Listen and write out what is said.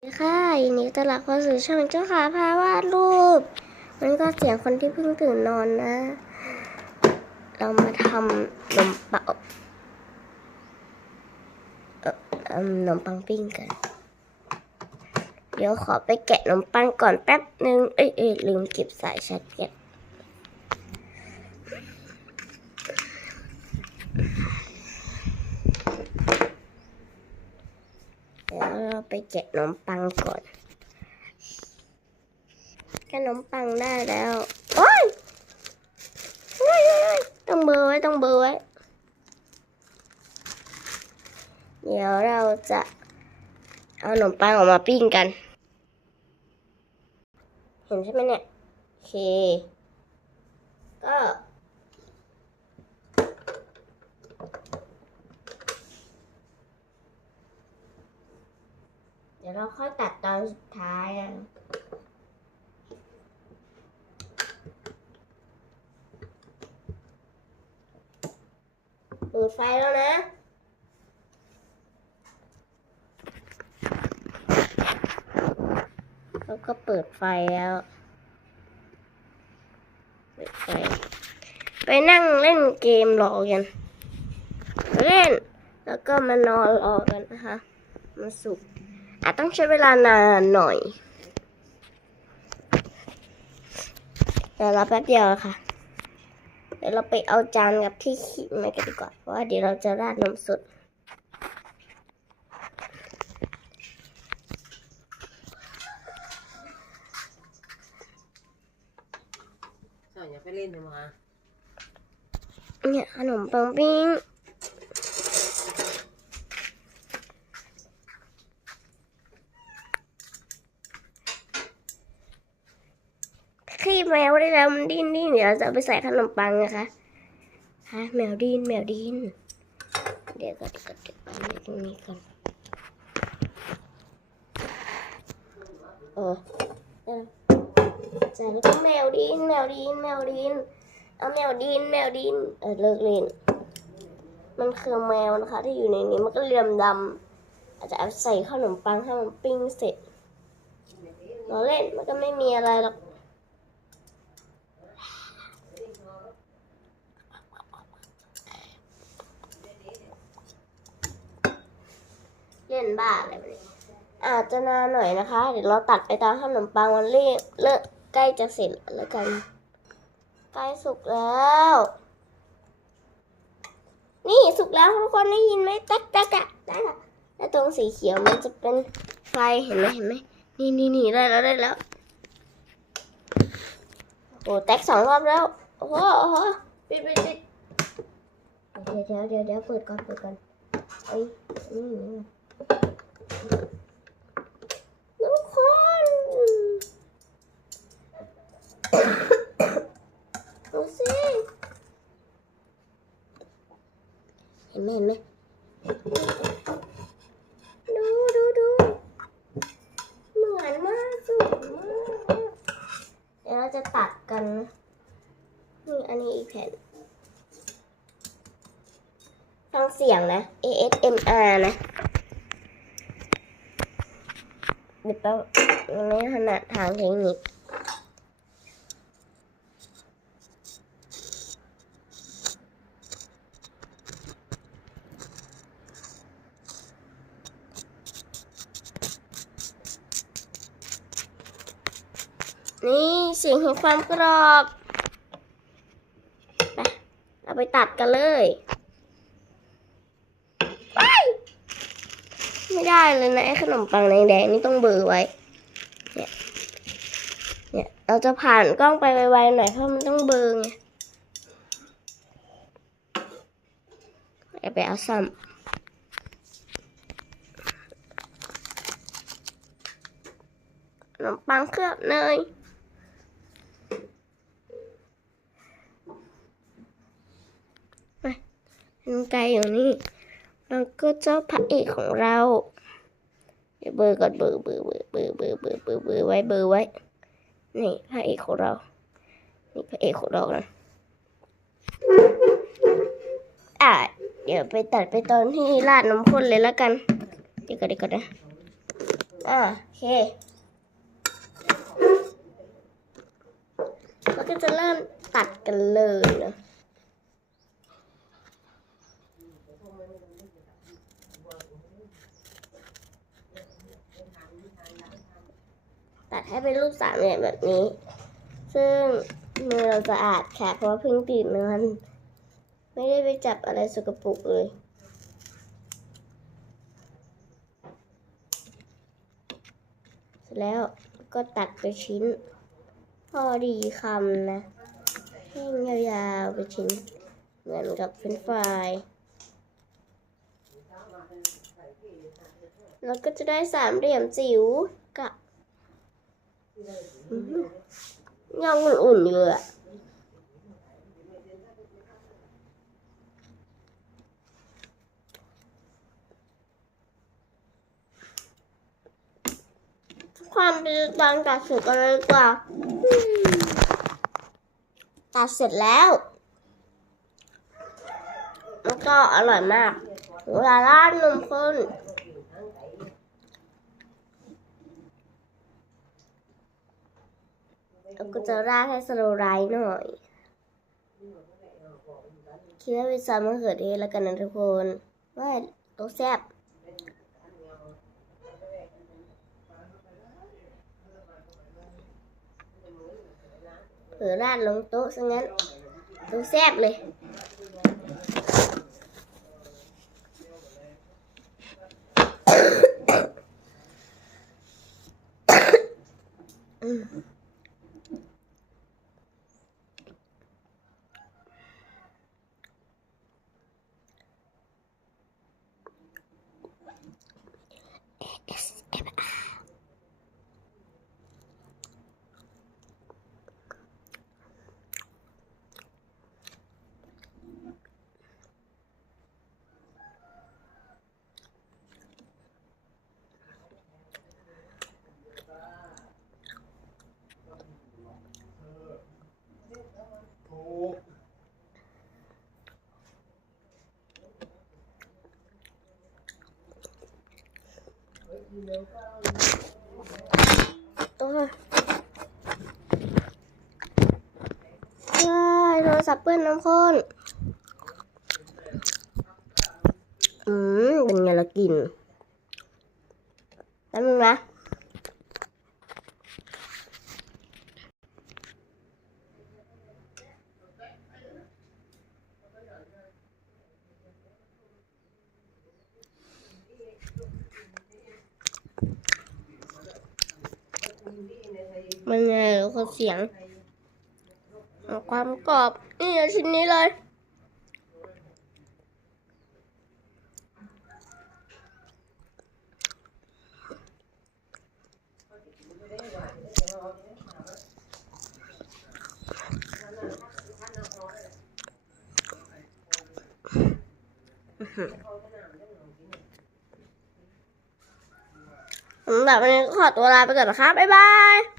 สวัสดีค่ะยินดีต้อนรับเข้าสู่ช่องเจ้าขาพาวาดรูป มันก็เสียงคนที่เพิ่งตื่นนอนนะ เรามาทำขนมปังเอ่อเอิ่มขนมปังปิ้งกัน เดี๋ยวขอไปแกะขนมปังก่อนแป๊บนึง เอ้ยเอ้ยลืมเก็บสายชาร์จแบตเดี๋ยวเราไป แกะขนมปังก่อนขนมปังได้แล้วโอ้ยโอ้ยโอ้ยโอ้ยต้องเบอร์ไว้ต้องเบอร์ไว้เดี๋ยวเราจะเอาขนมปังออกมาปิ้งกัน เห็นใช่ไหมเนี่ยโอเค ก็ เดี๋ยวเราค่อยตัดตอนสุดท้ายนะเปิดไฟแล้วนะแล้วก็เปิดไฟแล้วเปิดไฟไปนั่งเล่นเกมรอกัน เล่น แล้วก็มานอนรอกันนะคะมันสุก อาจต้องใช้เวลานานหน่อย เดี๋ยวเราแป๊บเดียวค่ะ เดี๋ยวเราไปเอาจานกับที่ขีดมากันดีกว่า เพราะว่าเดี๋ยวเราจะราดนมสดสอนอย่าไปเล่นเลยมาเนี่ยขนมปังปิ้ง ขี้ แมวได้แล้วมันดิ้นดิ้นเดี๋ยวเราจะไปใส่ขนมปังนะคะฮะแมวดิ้นแมวดิ้นเดี๋ยวก่อนเดี๋ยวก่อนเดี๋ยวก่อนเดี๋ยวตรงนี้ก่อนเออใส่แล้วก็แมวดิ้นแมวดิ้นแมวดิ้นเอาแมวดิ้นแมวดิ้นเออเลิกเล่นมันคือแมวนะคะที่อยู่ในนี้มันก็เหลี่ยมดำอาจจะเอาใส่ขนมปังให้มันปิ้งเสร็จเราเล่นมันก็ไม่มีอะไรหรอก ล่นบ้าอะไรแบบนี้อาจจะนานหน่อยนะคะ เดี๋ยวเราตัดไปตามขนมปังมันเลิกเลิกใกล้จะเสร็จแล้วกัน ใกล้สุกแล้ว นี่สุกแล้วทุกคนได้ยินไหมแต๊กแต๊กอะได้ละแล้วตรงสีเขียวมันจะเป็นไฟเห็นไหมเห็นไหมนี่นี่นี่ได้แล้วได้แล้วโอ้แต๊กสองรอบแล้วโอ้โหโอ้โหปิดปิดปิดเดี๋ยวเดี๋ยวเดี๋ยวเดี๋ยวเปิดก่อนเปิดก่อนเอ้ยนี่นี่ทุกคนดูสิ เห็นไหมเห็นไหมดูดูดูเหมือนมากสวยมากเดี๋ยวเราจะตัดกันนี่อันนี้อีกแผ่นฟังเสียงนะ ASMR นะเดี๋ยวแป๊บยังไม่ถนัดทางเทคนิค นี่เสียงของความกรอบไปเราไปตัดกันเลยไปไม่ได้เลยนะไอ้ขนมปังแดงๆนี่ต้องเบลอร์ไว้ เนี่ยเนี่ยเราจะผ่านกล้องไปไวๆหน่อยเพราะมันต้องเบลอร์ไงไปเอาซ้ำขนมปังเคลือบเนย น้องไก่อยู่นี่แล้วก็เจ้าพระเอกของเราเดี๋ยวเบอร์ก่อนเบอร์เบอร์เบอร์เบอร์เบอร์เบอร์เบอร์เบอร์ไว้เบอร์ไว้ นี่พระเอกของเรา นี่พระเอกของเรานะอะเดี๋ยวไปตัดไปตอนที่ราดน้ำข้นเลยแล้วกัน เดี๋ยวก่อนเดี๋ยวก่อนนะอะโอเคแล้วก็จะเริ่มตัดกันเลยนะ ให้เป็นรูปสามเหลี่ยมแบบนี้ ซึ่งมือเราสะอาดค่ะ เพราะว่าเพิ่งตื่นนอนไม่ได้ไปจับอะไรสกปรกเลยเสร็จแล้วก็ตัดไปชิ้น พอดีคำนะแห้งยาวๆไปชิ้น เหมือนกับเฟรนฟรายแล้วก็จะได้สามเหลี่ยมจิ๋วกับ ย่างอุ่นๆอยู่อะความเป็นตอนตัดเสร็จกันเลยกว่าอืมตัดเสร็จแล้วแล้วก็อร่อยมากเวลาราดนมข้น แล้วก็จะร่าดให้สโลไรต์หน่อยคิดว่าเป็นซอสมะเขือเทศแล้วกันนะทุกคนว่าต้องแซ่บเผือราดลงโต๊ะซะงั้นต้องแซ่บเลยโโทรศัพท์เปื้อนน้ำข้น อืม เป็นไงละกลิน แล้วมึงนะ มันไงคนเสียงเอาความกรอบ นี่ชิ้นนี้เลย สำหรับวันนี้ก็ขอตัวลาไปก่อนนะคะบ๊ายบาย